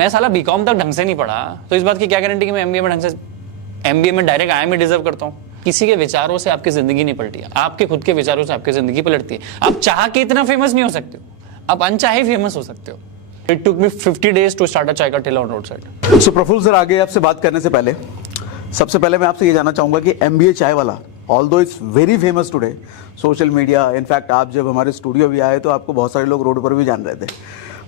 मैं साला बीकॉम तक ढंग से नहीं पढ़ा, तो इस बात की क्या गारंटी कि मैं एमबीए में ढंग से, एमबीए में डायरेक्ट आईएम ही डिजर्व करता हूँ। किसी के विचारों से आपकी जिंदगी नहीं पलटी है, आपके खुद के विचारों से आपकी जिंदगी पलटती है। आप चाह के इतना फेमस नहीं हो सकते हो, आप अनचाहे फेमस हो सकते हो। It took me 50 days to start a चाय का ठेला on roadside. So Prafull sir, आगे आपसे बात करने से पहले सबसे पहले मैं आपसे ये जानना चाहूंगा कि एमबीए चाय वाला, although it's very famous today social media, in fact आप जब हमारे स्टूडियो भी आए तो आपको बहुत सारे लोग रोड पर भी जान रहे थे,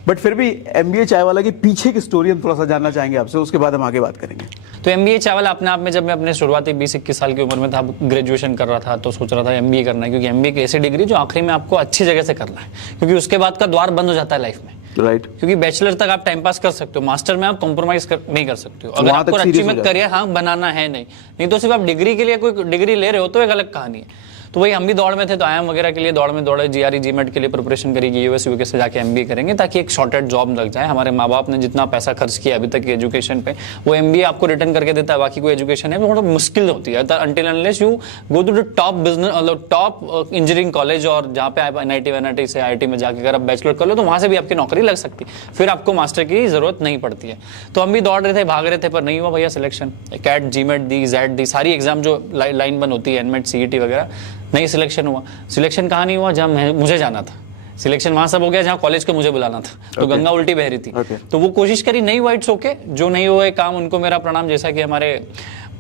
बट फिर भी एमबीए चाय वाला की पीछे की स्टोरी हम थोड़ा सा जानना चाहेंगे आपसे, उसके बाद हम आगे बात करेंगे। तो एमबीए चाय वाला अपने आप में, जब मैं अपने शुरुआती 20-21 साल की उम्र में था, ग्रेजुएशन कर रहा था, तो सोच रहा था एमबीए करना है, क्योंकि एमबीए की ऐसी डिग्री जो आखिरी में आपको अच्छी जगह से करना है, क्योंकि उसके बाद का द्वार बंद हो जाता है लाइफ में। राइट क्योंकि बैचलर तक आप टाइम पास कर सकते हो, मास्टर में आप कॉम्प्रोमाइज नहीं कर सकते हो। अगर आपको अच्छी में करियर बनाना है, नहीं तो सिर्फ आप डिग्री के लिए कोई डिग्री ले रहे हो तो एक अलग कहानी है। तो वही हम भी दौड़ में थे, तो आईएम वगैरह के लिए दौड़ में दौड़े, जीआरई जीमेट के लिए प्रिपरेशन करेगी, यूएस यूके से जाके एमबीए करेंगे ताकि एक शॉर्टेड जॉब लग जाए। हमारे माँ बाप ने जितना पैसा खर्च किया अभी तक की एजुकेशन पे, वो एमबीए आपको रिटर्न करके देता है, बाकी कोई एजुकेशन है वो थोड़ा मुश्किल होती है। Until unless you go to the top business, top engineering college, और जहाँ पे आप एनआईटी से आईआईटी में जाके अगर आप बैचलर कर लो तो वहाँ से भी आपकी नौकरी लग सकती है, फिर आपको मास्टर की जरूरत नहीं पड़ती है। तो हम भी दौड़ रहे थे, भाग रहे थे, पर नहीं हुआ भैया सिलेक्शन। कैट, जीमेट दी, जेड दी, सारी एग्जाम जो लाइन बन होती है, एनमेट, सीईटी वगैरह, नहीं सिलेक्शन हुआ। सिलेक्शन कहाँ नहीं हुआ? जहाँ मुझे जाना था। सिलेक्शन वहां सब हो गया जहाँ कॉलेज को मुझे बुलाना था, तो गंगा उल्टी बह रही थी। तो वो कोशिश करी, नहीं हुआ, इट्स ओके। जो नहीं हुए काम उनको मेरा प्रणाम। जैसा कि हमारे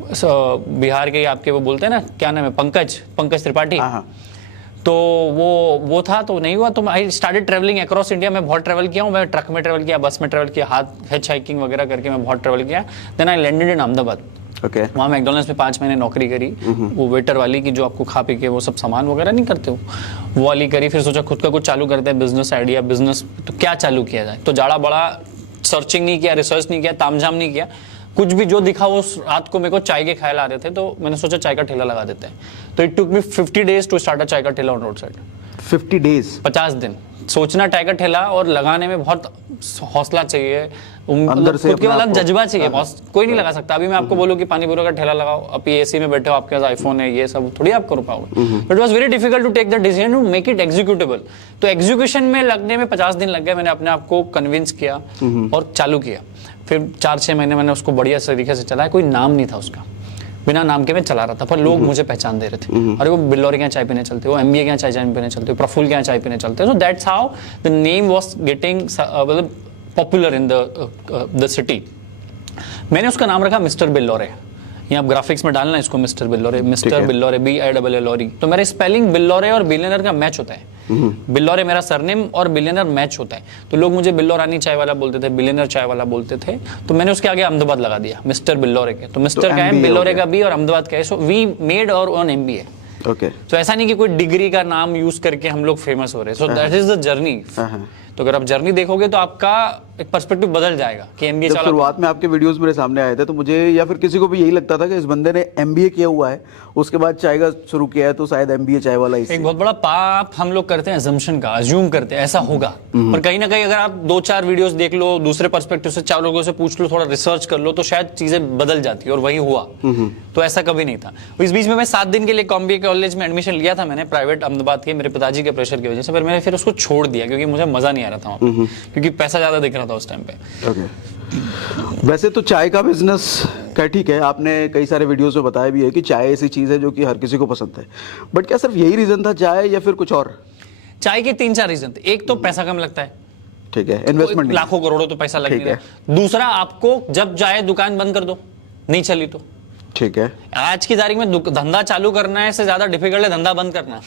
बिहार के आपके वो बोलते हैं ना, क्या नाम है, पंकज त्रिपाठी, तो वो था, तो नहीं हुआ। तो I started travelling across India. मैं बहुत ट्रैवल किया हूँ, मैं ट्रक में ट्रैवल किया, बस में ट्रैवल किया, हिच हाइकिंग वगैरह करके मैं बहुत ट्रैवल किया। Then I landed in Ahmedabad. वहाँ मैकडॉनल्ड्स में 5 महीने नौकरी करी, वो वेटर वाली की, जो आपको खा पी के वो सब सामान वगैरह नहीं करते हो, वो वाली करी। फिर सोचा खुद का कुछ चालू करते हैं, बिजनेस आइडिया, बिजनेस तो क्या चालू किया जाए। तो जाड़ा बड़ा सर्चिंग नहीं किया, रिसर्च नहीं किया, तामझाम नहीं किया, कुछ भी जो दिखा वो रात को मेरे को चाय के ख्याल आ रहे थे, तो मैंने सोचा चाय का ठेला लगा देते हैं। तो it took me 50 days to start a चाय का ठेला ऑन रोड साइड। 50 days, 50 दिन सोचना चाय का ठेला, और लगाने में बहुत हौसला चाहिए, अंदर से खुद के वाला जज्बा चाहिए। कोई नहीं लगा सकता। अभी मैं आपको बोलूं कि पानी पूरी का ठेला लगाओ, अभी एसी में बैठे हो, आपके पास आईफोन है, ये सब थोड़ी आप कर पाओगे। But it was very difficult to take the decision to make it executable. तो एग्जीक्यूशन में लगने में 50 दिन लग गए। मैंने अपने आप को कन्विंस किया और चालू किया। फिर 4-6 महीने मैंने उसको बढ़िया तरीके से चलाया। कोई नाम नहीं था उसका, बिना नाम के मैं चला रहा था, पर लोग मुझे पहचान दे रहे थे। अरे वो बिल्लौरी के यहाँ चाय पीने चलते, वो एमबीए के यहाँ चाय पीने चलते, प्रफुल्ल के यहाँ चाय पीने चलते। So that's how the name was getting popular in the city. मैंने उसका नाम रखा मिस्टर बिल्लौरे। यहाँ आप ग्राफिक्स में डालना इसको, mister Billore, mister Billore, BILLORE। तो मेरे स्पेलिंग बिल्लौरे और बिलियनर का मैच होता है। बिल्लौरे मेरा सरनेम और बिलियनर मैच होता है, तो लोग मुझे बिल्लौरानी चाय वाला बोलते थे, बिलियनर चाय वाला बोलते थे। तो मैंने उसके आगे अहमदाबाद लगा दिया, मिस्टर बिल्लौरे के। तो मिस्टर का है, बिल्लौरे का बी और अहमदाबाद का है। So we made our own MBA। तो ऐसा नहीं कि कोई डिग्री का नाम यूज करके हम लोग फेमस हो रहे। So that is the journey. तो अगर आप जर्नी देखोगे तो आपका एक पर्सपेक्टिव बदल जाएगा कि एमबीए जब शुरुआत में आपके वीडियोस मेरे सामने आए थे तो मुझे या फिर किसी को भी यही लगता था कि इस बंदे ने एमबीए किया हुआ है, उसके बाद चाय का शुरू किया है, तो शायद एमबीए चाय वाला ही। एक बहुत बड़ा पाप हम लोग करते हैं अजम्पशन का, अज्यूम करते हैं ऐसा होगा। पर कहीं ना कहीं अगर आप 2-4 वीडियोस देख लो, दूसरे पर्सपेक्टिव से 4 लोगों से पूछ लो, थोड़ा रिसर्च कर लो, तो शायद चीजें बदल जाती है। और वही हुआ। तो ऐसा कभी नहीं था। इस बीच में मैं 7 दिन के लिए कॉम्बी कॉलेज में एडमिशन लिया था मैंने, प्राइवेट अहमदाबाद के, मेरे पिताजी के प्रेशर की वजह से। फिर मैंने फिर उसको छोड़ दिया क्योंकि मुझे मजा नहीं आ रहा था वहाँ पे, क्योंकि पैसा ज्यादा दिख रहा था उस टाइम पे। वैसे तो चाय का बिजनेस का ठीक है, आपने कई सारे वीडियोस में बताया भी है कि चाय ऐसी चीज है जो कि हर किसी को पसंद है, बट क्या सिर्फ यही रीजन था चाय या फिर कुछ और? चाय के 3-4 रीजन थे। एक तो पैसा कम लगता है, ठीक है, इन्वेस्टमेंट लाखों करोड़ों तो पैसा लग नहीं रहा। दूसरा, आपको जब चाहे दुकान बंद कर दो, नहीं चली तो ठीक है। आज की तारीख में धंधा चालू करना है से ज्यादा डिफिकल्ट है धंधा बंद करना।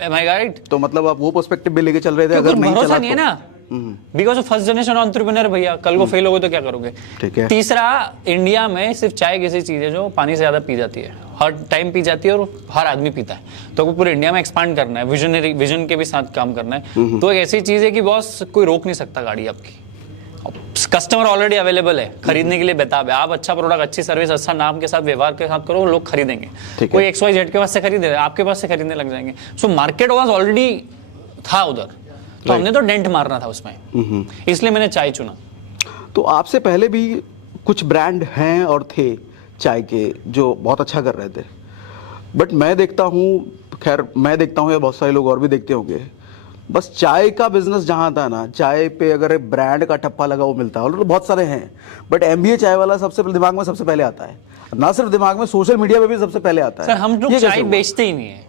Am I right? तो मतलब आप वो पर्सपेक्टिव भी लेके चल रहे थे, अगर नहीं चला नहीं है ना, because of first generation entrepreneur भैया, कल को फेल हो गए तो क्या करोगे। ठीक है। तीसरा, इंडिया में सिर्फ चाय एक ऐसी चीज है जो पानी से ज्यादा पी जाती है, हर टाइम पी जाती है और हर आदमी पीता है। तो पूरे इंडिया में एक्सपांड करना है, विजन के भी साथ काम करना है, तो एक ऐसी चीज है कि बॉस कोई रोक नहीं सकता गाड़ी आपकी। कस्टमर ऑलरेडी अवेलेबल है, खरीदने के लिए बेताब है। आप अच्छा प्रोडक्ट, अच्छी सर्विस, अच्छा नाम के साथ, व्यवहार के साथ करो, लोग खरीदेंगे। कोई XYZ के पास से खरीदे, आपके पास से खरीदने लग जाएंगे। सो मार्केट वाज ऑलरेडी था उधर, तो हमने तो डेंट मारना था उसमें, इसलिए मैंने चाय चुना। तो आपसे पहले भी कुछ ब्रांड हैं और थे चाय के जो बहुत अच्छा कर रहे थे, बट मैं देखता हूँ, खैर मैं देखता हूँ या बहुत सारे लोग और भी देखते होंगे, बस चाय का बिजनेस जहां था ना, चाय पे अगर ब्रांड का ठप्पा लगा वो मिलता है, और बहुत सारे हैं, बट एमबीए चाय वाला सबसे दिमाग में सबसे पहले आता है, ना सिर्फ दिमाग में, सोशल मीडिया पे भी सबसे पहले आता है। सर हम लोग ये कैसे चाय हुआ? बेचते ही नहीं है,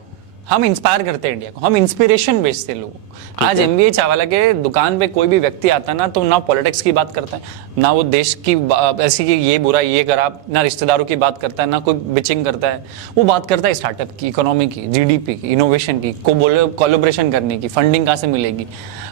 हम इंस्पायर करते हैं इंडिया को, हम इंस्पिरेशन बेचते हैं लोगों को। आज एमबीए चावला के दुकान पे कोई भी व्यक्ति आता है ना, तो ना पॉलिटिक्स की बात करता है, ना वो देश की ऐसी कि ये बुरा ये खराब, ना रिश्तेदारों की बात करता है, ना कोई बिचिंग करता है। वो बात करता है स्टार्टअप की, इकोनॉमी की, जीडीपी की, इनोवेशन की, कोलैबोरेशन करने की, फंडिंग कहाँ से मिलेगी,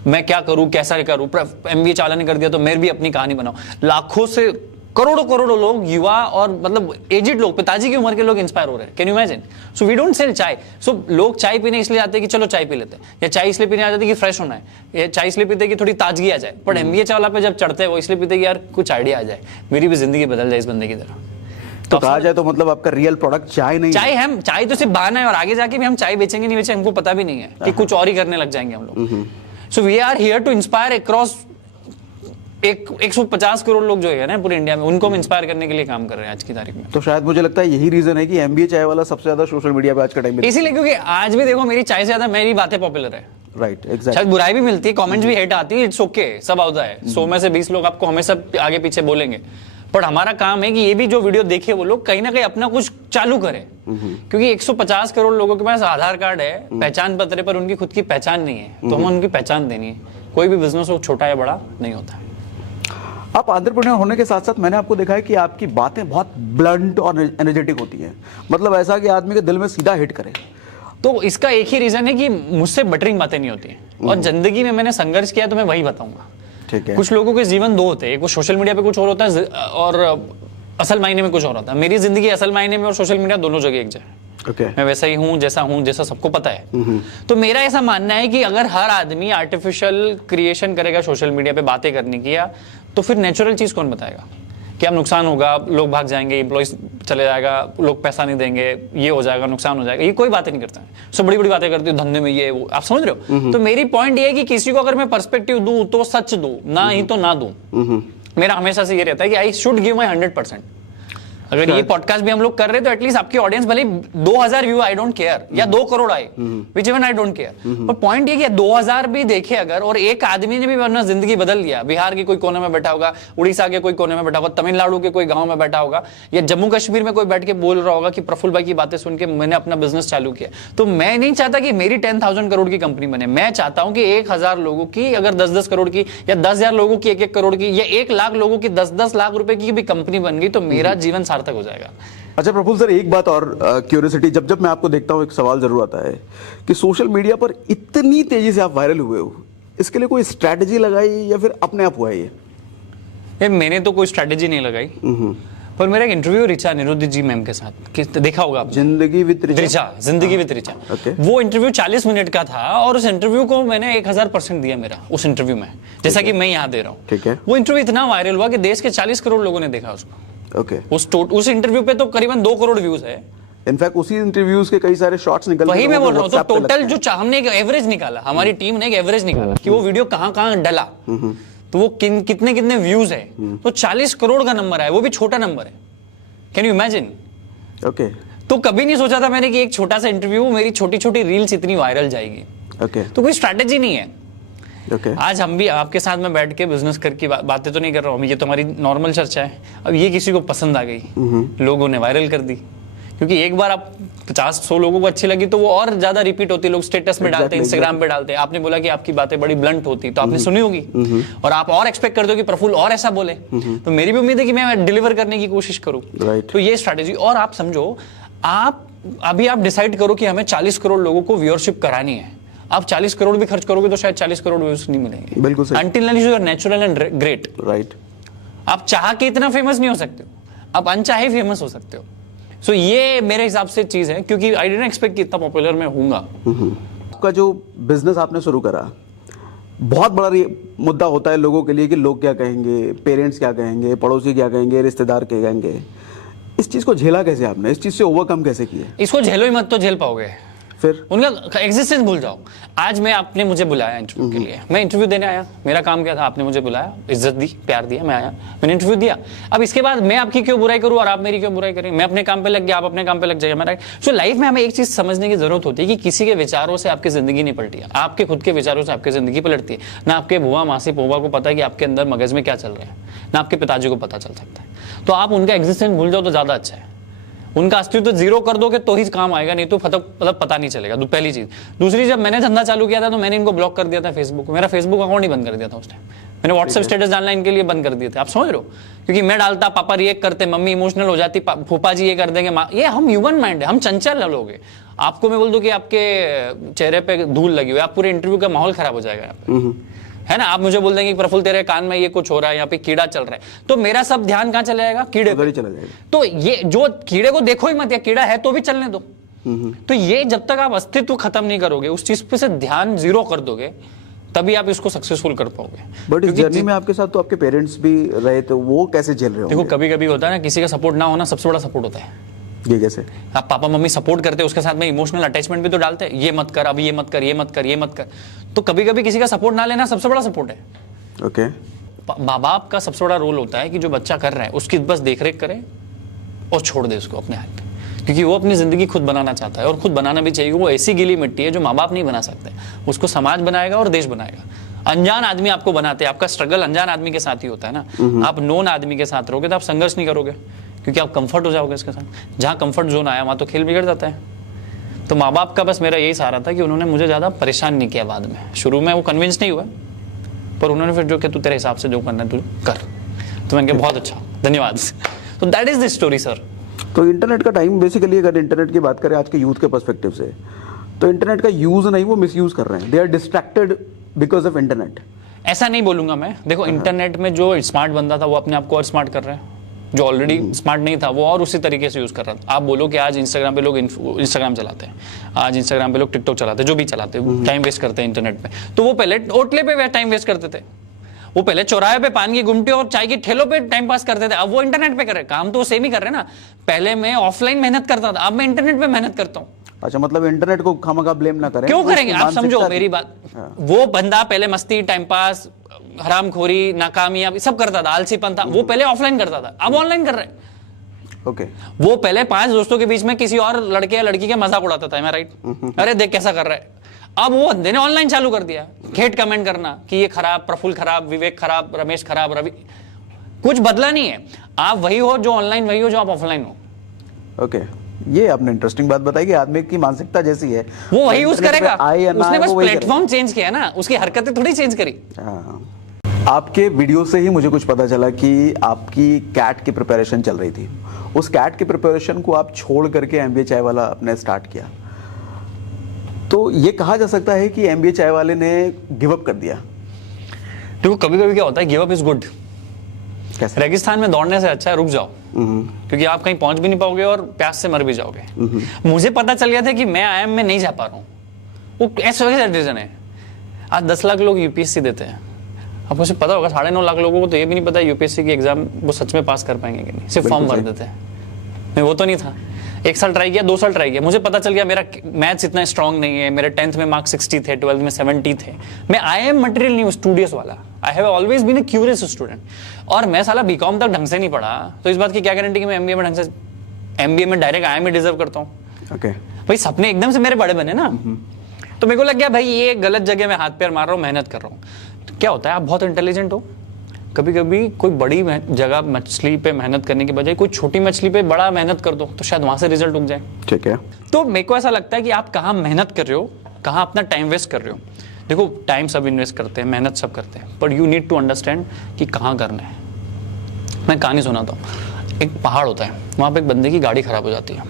मैं क्या करूँ, कैसा करूँ। एमबीए चावला ने कर दिया तो मैं भी अपनी कहानी बनाऊं। लाखों से करोड़ों करोड़ों लोग, युवा और मतलब एजिड लोग, पिताजी की उम्र के लोग इंस्पायर हो रहे हैं। Can you imagine? So we don't sell chai. So लोग चाय पीने इसलिए आते हैं कि चलो चाय पी लेते हैं, या चाय इसलिए पीने आते हैं कि फ्रेश होना है, या चाय इसलिए पीते हैं कि थोड़ी ताजगी आ जाए। बट एमबीए चावला पे जब चढ़ते हैं वो इसलिए पीते हैं कि यार कुछ आइडिया आ जाए, मेरी भी जिंदगी बदल जाए इस बंदे की तरह। तो कहा जाए तो मतलब आपका रियल प्रोडक्ट चाय नहीं चाय, हम चाय तो सिर्फ बहाना है, और आगे जाके भी हम चाय बेचेंगे नहीं बेचेंगे हमको पता भी नहीं है कि कुछ और ही करने लग जाएंगे हम लोग। So we are here to inspire across 150 crore लोग जो है ना पूरे इंडिया में, उनको हम इंस्पायर करने के लिए काम कर रहे हैं आज की तारीख में। तो शायद मुझे लगता है यही रीजन है कि एमबीए चाय वाला सबसे ज्यादा सोशल मीडिया पे आज का टाइम में, इसीलिए क्योंकि आज भी देखो मेरी चाय से ज्यादा मेरी बातें पॉपुलर है। Right, exactly. शायद बुराई भी मिलती है, कमेंट्स भी हेट आती है, इट्स ओके, सब होता है। 100 में से 20 लोग आपको हमेशा आगे पीछे बोलेंगे, बट हमारा काम है कि ये भी जो वीडियो देखे वो लोग कहीं ना कहीं अपना कुछ चालू करें, क्योंकि 150 करोड़ लोगों के पास आधार कार्ड है, पहचान पत्र है, पर उनकी खुद की पहचान नहीं है, तो हमें उनकी पहचान देनी है। कोई भी बिजनेस हो छोटा या बड़ा नहीं होता है। आप एंटरप्रेन्योर होने के साथ साथ मैंने आपको देखा है कि आपकी बातें बहुत ब्लंट और एनर्जेटिक होती हैं, मतलब ऐसा कि आदमी के दिल में सीधा हिट करे। तो इसका एक ही रीजन है कि मुझसे बटरिंग बातें नहीं होती हैं, और जिंदगी में मैंने संघर्ष किया तो मैं वही बताऊंगा। ठीक है। कुछ लोगों के जीवन दो होते हैं, एक वो सोशल मीडिया पे कुछ और होता है और असल मायने में कुछ और होता है। मेरी जिंदगी असल मायने में और सोशल मीडिया दोनों जगह एक जगह। मैं वैसा ही हूँ जैसा सबको पता है। तो मेरा ऐसा मानना है कि अगर हर आदमी आर्टिफिशियल क्रिएशन करेगा सोशल मीडिया पे बातें करने की, तो फिर नेचुरल चीज कौन बताएगा? क्या नुकसान होगा, लोग भाग जाएंगे, एम्प्लॉइज चले जाएगा, लोग पैसा नहीं देंगे, ये हो जाएगा, नुकसान हो जाएगा, ये कोई बातें नहीं करता है। सब बड़ी बड़ी बातें करती हूँ धंधे में, ये वो, आप समझ रहे हो? तो मेरी पॉइंट ये है कि किसी को अगर मैं पर्सपेक्टिव दूं तो सच दूं, ना ही तो ना दूं। मेरा हमेशा से ये रहता है कि आई शुड गिव माई 100%। अगर ये पॉडकास्ट भी हम लोग कर रहे हैं तो एटलीस्ट आपकी ऑडियंस भले 2000 व्यू, आई डोंट केयर, या 2 करोड़ आए, which even I don't care, पर पॉइंट ये कि 2000 भी देखे अगर, और एक आदमी ने भी अपना जिंदगी बदल दिया, बिहार के कोई कोने में बैठा होगा, उड़ीसा के कोई कोने में बैठा होगा, तमिलनाडु के कोई गांव में बैठा होगा, या जम्मू कश्मीर में कोई बैठ के बोल रहा होगा कि प्रफुल्ल भाई की बातें सुन के मैंने अपना बिजनेस चालू किया, तो मैं नहीं चाहता कि मेरी 10,000 करोड़ की कंपनी बने। मैं चाहता हूं कि 1000 लोगों की अगर 10-10 करोड़ की, या 10,000 लोगों की 1-1 करोड़ की, या 1 लाख लोगों की 10-10 लाख रुपए की भी कंपनी बन गई, तो मेरा जीवन सार्थक हो जाएगा। अच्छा प्रफुल्ल सर, एक बात और क्यूरियोसिटी, जब मैं आपको देखता हूँ एक सवाल जरूर आता है कि सोशल मीडिया पर इतनी तेजी से आप वायरल हुए हो, इसके लिए कोई स्ट्रैटेजी लगाई या फिर अपने आप हुआ ये? मैंने तो कोई स्ट्रैटेजी नहीं लगाई, पर मेरा एक इंटरव्यू रिचा निरुद्ध जी मैम के साथ, देखा होगा आपने? जिंदगी विद रिचा, जिंदगी विद रिचा। वो इंटरव्यू 40 मिनट का था, और उस इंटरव्यू को मैंने 1000% दिया मेरा उस इंटरव्यू में, जैसा कि मैं यहाँ दे रहा हूँ। ठीक है। वो इंटरव्यू इतना वायरल हुआ कि देश के 40 करोड़ लोगों ने देखा उसको। उस इंटरव्यू पे तो करीबन 2 करोड़ व्यूज है। इनफैक्ट उसी इंटरव्यूज के कई सारे शॉट्स निकल, वही मैं बोल रहा हूँ। तो टोटल जो हमने एक एवरेज निकाला, हमारी टीम ने एक एवरेज निकाला कि वो वीडियो कहाँ डला, तो वो कितने व्यूज है, तो 40 करोड़ का नंबर है, वो भी छोटा नंबर है। Can you imagine? ओके। तो कभी नहीं सोचा था मैंने कि एक छोटा सा इंटरव्यू, मेरी छोटी छोटी रील्स इतनी वायरल जाएगी। ओके। तो कोई स्ट्रैटेजी नहीं है। Okay. आज हम भी आपके साथ में बैठ के बिजनेस करके बातें तो नहीं कर रहा हूँ, ये तो हमारी नॉर्मल चर्चा है। अब ये किसी को पसंद आ गई, लोगों ने वायरल कर दी, क्योंकि एक बार आप 50-100 लोगों को अच्छी लगी तो वो और ज्यादा रिपीट होती, लोग स्टेटस में डालते हैं, इंस्टाग्राम पे डालते हैं। आपने बोला कि आपकी बातें बड़ी ब्लंट होती, तो आपने सुनी होगी, और आप और एक्सपेक्ट करते हो कि प्रफुल्ल और ऐसा बोले, तो मेरी भी उम्मीद है कि मैं डिलीवर करने की कोशिश करूँ। तो ये स्ट्रैटेजी। और आप समझो, आप अभी आप डिसाइड करो कि हमें 40 करोड़ लोगों को व्यूअरशिप करानी है, आप 40 करोड़ भी खर्च करोगे तो शायद 40 करोड़ व्यूज नहीं मिलेंगे। बिल्कुल सही। Until unless you are natural and great। Right. आप चाह के इतना फेमस नहीं हो सकते हो, आप अनचाहे फेमस हो सकते हो। सो ये मेरे हिसाब से चीज है, क्योंकि आई डिडंट एक्सपेक्ट कि इतना पॉपुलर मैं होऊंगा। आपका जो बिजनेस आपने शुरू करा, बहुत बड़ा मुद्दा होता है लोगों के लिए कि लोग क्या कहेंगे, पेरेंट्स क्या कहेंगे, पड़ोसी क्या कहेंगे, रिश्तेदार क्या कहेंगे। इस चीज को झेला कैसे आपने, इस चीज से ओवरकम कैसे किया? इसको झेलो ही मत तो झेल पाओगे। फिर उनका एग्जिस्टेंस भूल जाओ। आज मैं, आपने मुझे बुलाया इंटरव्यू के लिए, मैं इंटरव्यू देने आया, मेरा काम क्या था, आपने मुझे बुलाया, इज्जत दी, प्यार दिया, मैं आया, मैंने इंटरव्यू दिया। अब इसके बाद मैं आपकी क्यों बुराई करूं और आप मेरी क्यों बुराई करें? मैं अपने काम पे लग गया, आप अपने काम पे लग जाइए, हमारा। सो लाइफ में हमें एक चीज समझने की जरूरत होती है कि किसी के विचारों से आपकी जिंदगी नहीं पलटी है, आपके खुद के विचारों से आपकी जिंदगी पलटती है। ना आपके बुआ मासी पोवा को पता है कि आपके अंदर मगज में क्या चल रहा है, ना आपके पिताजी को पता चल सकता है। तो आप उनका एग्जिस्टेंस भूल जाओ तो ज्यादा अच्छा है। उनका अस्तित्व जीरो कर दोगे तो ही काम आएगा, नहीं तो मतलब पता नहीं चलेगा। पहली चीज। दूसरी, जब मैंने धंधा चालू किया था तो मैंने इनको ब्लॉक कर दिया था फेसबुक, मेरा फेसबुक अकाउंट ही बंद कर दिया था उस टाइम। मैंने व्हाट्सएप स्टेटस डालना इनके लिए बंद कर दिए थे, आप समझ रहे हो? क्योंकि मैं डालता, पापा रिएक्ट करते, मम्मी इमोशनल हो जाती, फूफा जी ये कर देंगे, ये हम ह्यूमन माइंड है, हम चंचल लोग हैं। आपको मैं बोल दूं कि आपके चेहरे पे धूल लगी हुई है, आप पूरे इंटरव्यू का माहौल खराब हो जाएगा यहाँ पे, है ना? आप मुझे बोल देंगे प्रफुल्ल तेरे कान में ये कुछ हो रहा है, यहाँ पे कीड़ा चल रहा है, तो मेरा सब ध्यान कहाँ चला जाएगा? कीड़े पे चला जाएगा। तो ये जो कीड़े को देखो ही मत, या कीड़ा है तो भी चलने दो। तो ये जब तक आप अस्तित्व खत्म नहीं करोगे, उस चीज पे से ध्यान जीरो कर दोगे, तभी आप इसको सक्सेसफुल कर पाओगे। बट इस जर्नी में आपके साथ तो आपके पेरेंट्स भी रहे, तो वो कैसे झेल रहे हो? देखो, कभी कभी होता है ना, किसी का सपोर्ट ना होना सबसे बड़ा सपोर्ट होता है। ये कैसे? आप पापा मम्मी सपोर्ट करते हैं, उसके साथ में इमोशनल अटैचमेंट भी तो डालते हैं, ये मत कर, अब ये मत कर, ये मत कर, ये मत कर। तो कभी कभी किसी का सपोर्ट ना लेना सबसे बड़ा सपोर्ट है। ओके। माँ बाप का सबसे बड़ा रोल होता है कि जो बच्चा कर रहा है उसकी बस देख रेख करे और छोड़ दे उसको अपने हाथ पे, क्योंकि वो अपनी जिंदगी खुद बनाना चाहता है, और खुद बनाना भी चाहिए। वो ऐसी गीली मिट्टी है जो माँ बाप नहीं बना सकते, उसको समाज बनाएगा और देश बनाएगा। अनजान आदमी आपको बनाते हैं, आपका स्ट्रगल अनजान आदमी के साथ ही होता है ना। आप नोन आदमी के साथ रहोगे तो आप संघर्ष नहीं करोगे, क्योंकि आप कंफर्ट हो जाओगे इसके साथ। जहाँ कंफर्ट जोन आया वहाँ तो खेल बिगड़ जाता है। तो माँ बाप का बस मेरा यही सहारा था कि उन्होंने मुझे ज़्यादा परेशान नहीं किया। बाद में शुरू में वो कन्विंस नहीं हुआ, पर उन्होंने फिर जो कि तू तेरे हिसाब से जो करना है तू कर। तो मैंने कहा बहुत अच्छा, धन्यवाद। तो that is the story sir. तो इंटरनेट का टाइम बेसिकली, अगर इंटरनेट की बात करें आज के यूथ के पर्सपेक्टिव से, तो इंटरनेट का यूज नहीं, वो मिसयूज कर रहे हैं। They are distracted because of internet. ऐसा नहीं बोलूंगा मैं। देखो, इंटरनेट में जो स्मार्ट बंदा था वो अपने आप को और स्मार्ट कर रहा है, जो ऑलरेडी स्मार्ट नहीं था वो और उसी तरीके से यूज कर रहा था। आप बोलो कि आज इंस्टाग्राम पे लोग इंस्टाग्राम चलाते हैं, आज इंस्टाग्राम पे लोग टिकटॉक चलाते हैं, जो भी चलाते हैं, टाइम वेस्ट करते हैं इंटरनेट पे। तो वो पहले होटले पे टाइम वेस्ट करते थे, वो पहले चौराहे पे पान की गुमटी और चाय की ठेलों पे टाइम पास करते थे। अब वो इंटरनेट पे कर रहे, काम तो सेम ही कर रहे ना। पहले मैं ऑफलाइन मेहनत करता था, अब मैं इंटरनेट पे मेहनत करता हूँ। अच्छा, मतलब इंटरनेट को खामखा ब्लेम ना करें। क्यों करेंगे? आप समझो मेरी बात। वो बंदा पहले मस्ती, टाइम पास, हरामखोरी, नाकामयाबी सब करता था, आलसीपन था, वो पहले ऑफलाइन करता था, अब ऑनलाइन कर रहे हैं। ओके। वो पहले 5 दोस्तों के बीच में किसी और लड़के या लड़की का मजाक उड़ाता था, मैं राइट? अरे देख कैसा कर रहा है। अब वो बंदे ने ऑनलाइन चालू कर दिया, हेट कमेंट करना कि ये खराब, प्रफुल्ल खराब, विवेक खराब, रमेश खराब, रवि। कुछ बदला नहीं है, आप वही हो जो ऑनलाइन, वही हो जो आप ऑफलाइन हो। ओके, ये आपने इंटरेस्टिंग बात बताई कि आदमी की मानसिकता जैसी है वो वही यूज करेगा। उसने बस प्लेटफॉर्म चेंज किया ना, उसकी हरकतें थोड़ी चेंज करी। आपके वीडियो से ही मुझे कुछ पता चला कि आपकी कैट की प्रिपरेशन चल रही थी। उस कैट की प्रिपरेशन को आप छोड़ करके एमबीए चाय वाला आपने स्टार्ट किया, तो ये कहा जा सकता है कि एमबीए चाय वाले ने गिव अप कर दिया? देखो, कभी कभी क्या होता है, गिव अप इज गुड। कैसे? रेगिस्तान में दौड़ने से अच्छा है रुक जाओ, क्योंकि आप कहीं पहुंच भी नहीं पाओगे और प्यास से मर भी जाओगे। मुझे पता चल गया था कि मैं आईएम में नहीं जा पा रहा हूँ, वो ऐसा रीजन है। आज 10 लाख लोग यूपीएससी देते हैं, आपको सिर्फ पता होगा 9.5 लाख लोगों को तो ये भी नहीं पता यूपीएससी की एग्जाम वो सच में पास कर पाएंगे कि नहीं, सिर्फ फॉर्म भर देते हैं। नहीं, वो तो नहीं था। 1 साल ट्राई किया, 2 साल ट्राई किया, मुझे पता चल गया मेरा मैथ्स इतना स्ट्रांग नहीं है। मेरे 10th में मार्क्स 60 थे, 12th में 70 थे। मैं आईएम मटेरियल नहीं हूँ, स्टूडियस वाला। I have always been a curious student. और मैं साला बीकॉम तक ढंग से नहीं पढ़ा, तो इस बात की क्या गारंटी कि मैं एमबीए में ढंग से, एमबीए में डायरेक्ट आईएम में डिजर्व करता हूँ। ओके भाई, सपने एकदम से मेरे बड़े बने ना, तो मेरे को लग गया भाई ये गलत जगह में हाथ पैर मार रहा हूँ, मेहनत कर रहा हूँ। तो क्या होता है, आप बहुत इंटेलिजेंट हो, कभी कभी कोई बड़ी जगह मछली पे मेहनत करने की बजाय कोई छोटी मछली पे बड़ा मेहनत कर दो, तो शायद वहां से रिजल्ट उग जाए। ठीक है। तो मेरे को ऐसा लगता है कि आप कहाँ मेहनत कर रहे हो, कहाँ अपना टाइम वेस्ट कर रहे हो। देखो, टाइम सब इन्वेस्ट करते हैं, मेहनत सब करते हैं, but you need to understand कि कहाँ करना है। मैं कहानी सुनाता हूँ। एक पहाड़ होता है, वहाँ पे एक बंदे की गाड़ी खराब हो जाती है,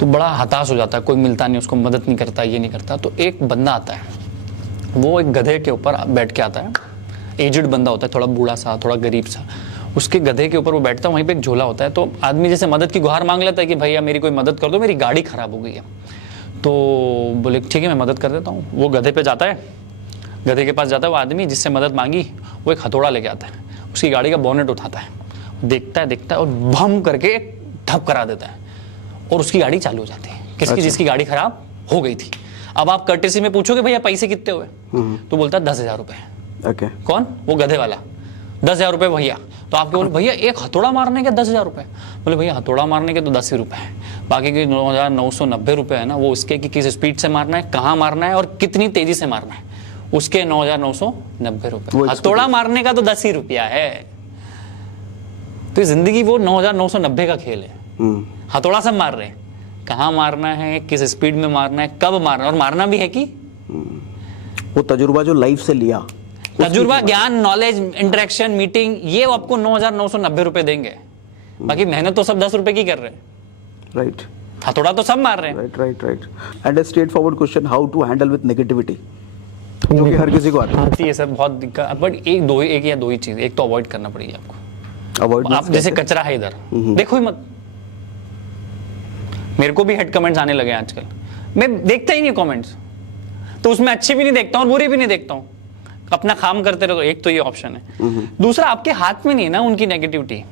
तो बड़ा हताश हो जाता है, कोई मिलता नहीं, उसको मदद नहीं करता, ये नहीं करता। तो एक बंदा आता है, वो एक गधे के ऊपर बैठ के आता है। एजड बंदा होता है, थोड़ा बूढ़ा सा, थोड़ा गरीब सा। उसके गधे के ऊपर वो बैठता है, वहीं पे एक झोला होता है। तो आदमी जैसे मदद की गुहार मांग लेता है कि भैया मेरी कोई मदद कर दो, मेरी गाड़ी खराब हो गई है। तो बोले ठीक है, मैं मदद कर देता हूँ। वो गधे पे जाता है, गधे के पास जाता है, वो आदमी जिससे मदद मांगी वो एक हथौड़ा लेके आता है, उसकी गाड़ी का बोनेट उठाता है, देखता है और भम करके ठप करा देता है, और उसकी गाड़ी चालू हो जाती है। किसकी? जिसकी गाड़ी खराब हो गई थी। अब आप कर्टेसी में पूछोगे भैया पैसे कितने हुए, तो बोलता 10,000 रुपए। ओके, कौन? वो गधे वाला। 10,000 रुपए भैया। तो आपके बोले भैया एक हथौड़ा मारने के 10,000 रुपए। बोले भैया हथौड़ा मारने के तो 10 ही रुपए है, बाकी के 9,990 रुपए है ना, वो उसके कि किस स्पीड से मारना है, कहाँ मारना है और कितनी तेजी से मारना है, उसके 9,990 रुपए। हथौड़ा मारने का तो 10 ही रुपया है। तो जिंदगी वो 9,990 का खेल है। हथौड़ा सब मार रहे हैं, कहाँ मारना है, किस स्पीड में मारना है, कब मारना है, और मारना भी है कि वो तजुर्बा जो लाइफ से लिया, तजुर्बा, ज्ञान, नॉलेज, इंटरेक्शन, मीटिंग, ये वो आपको 9,990 रुपए देंगे। बाकी मेहनत तो सब 10 रुपए की कर रहे हैं। राइट, हथौड़ा तो सब मार रहे हैं। Right. And a straightforward question, how to handle with negativity, जो कि हर किसी को आती है सब बहुत दिक्कत। बट एक या दो ही चीज, एक तो अवॉइड करना पड़ेगी आपको। अवॉइड, आप जैसे कचरा है इधर, देखो ही मत। मेरे को भी हेड कमेंट्स आने लगे आजकल, मैं देखता ही नहीं कमेंट्स, तो उसमें अच्छे भी नहीं देखता हूँ और बुरे भी नहीं देखता हूँ, अपना काम करते रहो। एक तो ये ऑप्शन है। दूसरा, आपके हाथ में नहीं है ना उनकी नेगेटिविटी।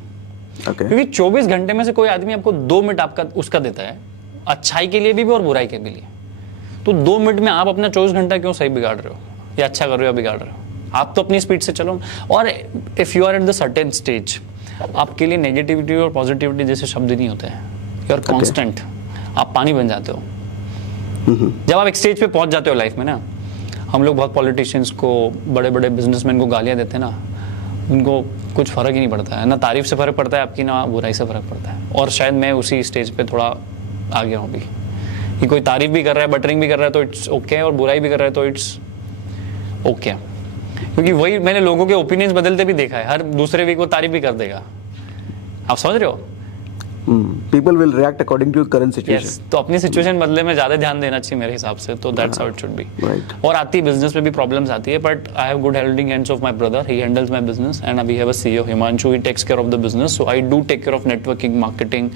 क्योंकि 24 घंटे में से कोई आदमी आपको 2 मिनट आपका उसका देता है, अच्छाई के लिए भी और बुराई के भी लिए। तो 2 मिनट में आप अपना 24 घंटा क्यों सही बिगाड़ रहे हो, या अच्छा कर रहे हो या बिगाड़ रहे हो? आप तो अपनी स्पीड से चलो। और if you are at the certain stage, आपके लिए नेगेटिविटी और पॉजिटिविटी जैसे शब्द नहीं होते हैं। यू आर कॉन्स्टेंट, आप पानी बन जाते हो। जब आप एक स्टेज पे पहुंच जाते हो लाइफ में ना, हम लोग बहुत पॉलिटिशियंस को, बड़े बड़े बिजनेसमैन को गालियां देते हैं ना, उनको कुछ फर्क ही नहीं पड़ता है ना, तारीफ से फर्क पड़ता है आपकी, ना बुराई से फर्क पड़ता है। और शायद मैं उसी स्टेज पे थोड़ा आ गया हूँ अभी, कि कोई तारीफ भी कर रहा है, बटरिंग भी कर रहा है तो इट्स ओके, और बुराई भी कर रहा है तो इट्स ओके। क्योंकि वही मैंने लोगों के ओपिनियंस बदलते भी देखा है, हर दूसरे वीक वो तारीफ भी कर देगा। आप समझ रहे हो? People will react according to your current situation. Yes, तो अपनी सिचुएशन बदले में ज्यादा ध्यान देना चाहिए मेरे हिसाब से, तो that's how it should be. और आती है बिजनेस में भी प्रॉब्लम्स आती है, but I have good helping hands of my brother, he handles my business, and we have a CEO Himanshu, he takes care of the business, so I do take care of networking, marketing,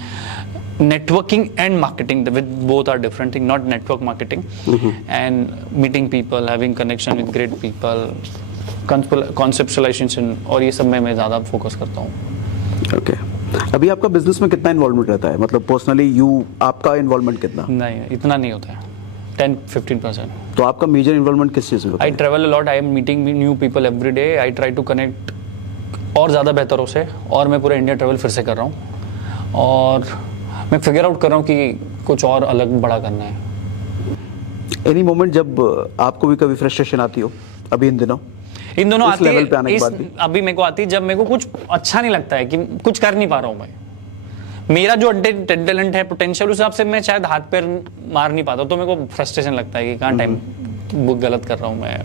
networking and marketing, with both are different thing, not network marketing, and meeting people, having connection with great people, conceptualization, और ये सब में मैं ज्यादा focus करता हूँ। Okay, अभी आपका बिजनेस में कितना इन्वॉल्वमेंट रहता है, मतलब पर्सनली आपका इन्वॉल्वमेंट कितना? नहीं, इतना नहीं होता है, 10-15%। तो आपका मेजर इन्वॉल्वमेंट किस चीज में? I travel a lot, I am meeting new people every day, I try to connect और ज़्यादा बेहतरों से, और मैं पूरा इंडिया ट्रेवल फिर से कर रहा हूँ, और मैं फिगर आउट कर रहा हूँ कि कुछ और अलग बड़ा करना है। एनी मोमेंट जब आपको भी कभी फ्रस्ट्रेशन आती हो, अभी इन दोनों आती है, अभी मेरे को आती है जब मेरे को कुछ अच्छा नहीं लगता है कि कुछ कर नहीं पा रहा हूँ मैं, मेरा जो टैलेंट है, पोटेंशियल, उस हिसाब से मैं शायद हाथ पैर मार नहीं पाता, तो मेरे को फ्रस्ट्रेशन लगता है कि कहाँ टाइम गलत कर रहा हूँ मैं,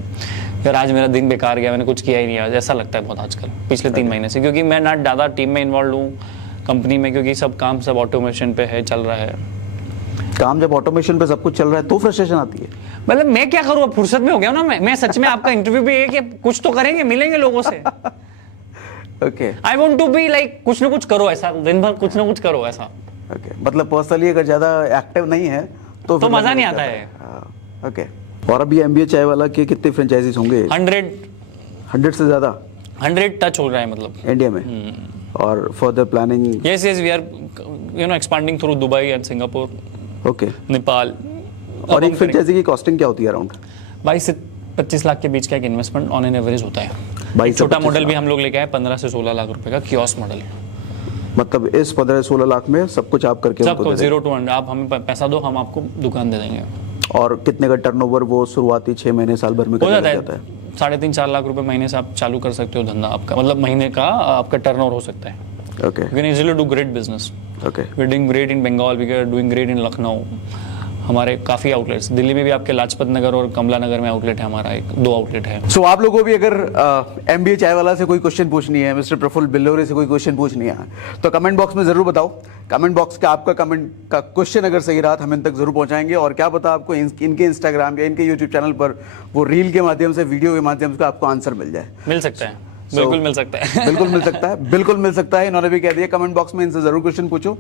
यार आज मेरा दिन बेकार गया, मैंने कुछ किया ही नहीं आज, ऐसा लगता है बहुत आजकल पिछले 3 महीने से, क्योंकि मैं ना ज़्यादा टीम में इन्वॉल्व हूँ कंपनी में, क्योंकि सब काम सब ऑटोमेशन पे है, चल रहा है काम। जब ऑटोमेशन पे सब कुछ चल रहा है तो फ्रस्ट्रेशन आती है। मतलब मैं क्या करूँ, अब फुर्सत में हो गया ना मैं सच में आपका इंटरव्यू भी है कि कुछ तो करेंगे, मिलेंगे लोगों से। Okay, I want to be like, कुछ ना कुछ करो ऐसा, दिन भर कुछ ना कुछ करो ऐसा। ओके, मतलब पर्सनली अगर ज्यादा एक्टिव नहीं है तो मजा नहीं आता है। ओके, और अभी एमबीए चाय वाला के कितने फ्रेंचाइजीज होंगे? 100 से ज्यादा, 100 टच हो रहा है मतलब इंडिया में। और further planning? Yes we are expanding through Dubai and Singapore, okay, Nepal. और एक फ्रेंचाइजी की कॉस्टिंग क्या होती है? अराउंड 22 से 25 लाख के बीच का एक इन्वेस्टमेंट ऑन एन एवरेज होता है। छोटा मॉडल भी हम लोग लेके आए 15 से 16 लाख रुपए का कियोस्क मॉडल। मतलब इस 15 से 16 लाख में सब कुछ आप करके सबको 0 to 100, आप हमें पैसा दो, हम आपको दुकान दे देंगे। और कितने का टर्नओवर वो शुरुआती 6 महीने साल भर में हो जाता है? 3.5-4 लाख रुपए महीने से आप चालू कर सकते हो धंधा आपका, मतलब महीने का आपका टर्नओवर हो सकता है। Okay, you can easily do great business. Okay, we are doing great in Bengal, we are doing great in Lucknow, हमारे काफी आउटलेट्स, दिल्ली में भी आपके लाजपत नगर और कमला नगर में आउटलेट है हमारा, 2 आउटलेट है। सो आप लोगों को भी अगर एमबीए चाय वाला से कोई क्वेश्चन पूछनी है, मिस्टर प्रफुल्ल बिल्लोरे से कोई क्वेश्चन पूछनी है, तो कमेंट बॉक्स में जरूर बताओ। कमेंट बॉक्स का आपका कमेंट का क्वेश्चन अगर सही रहा, हम इन तक जरूर पहुंचाएंगे, और क्या पता आपको इनके इंस्टाग्राम या इनके यूट्यूब चैनल पर वो रील के माध्यम से, वीडियो के माध्यम से आपको आंसर मिल जाए। मिल सकता है, बिल्कुल मिल सकता है। बिल्कुल मिल सकता है, बिल्कुल मिल सकता है। इन्होंने भी कह दिया, कमेंट बॉक्स में इनसे जरूर क्वेश्चन पूछो।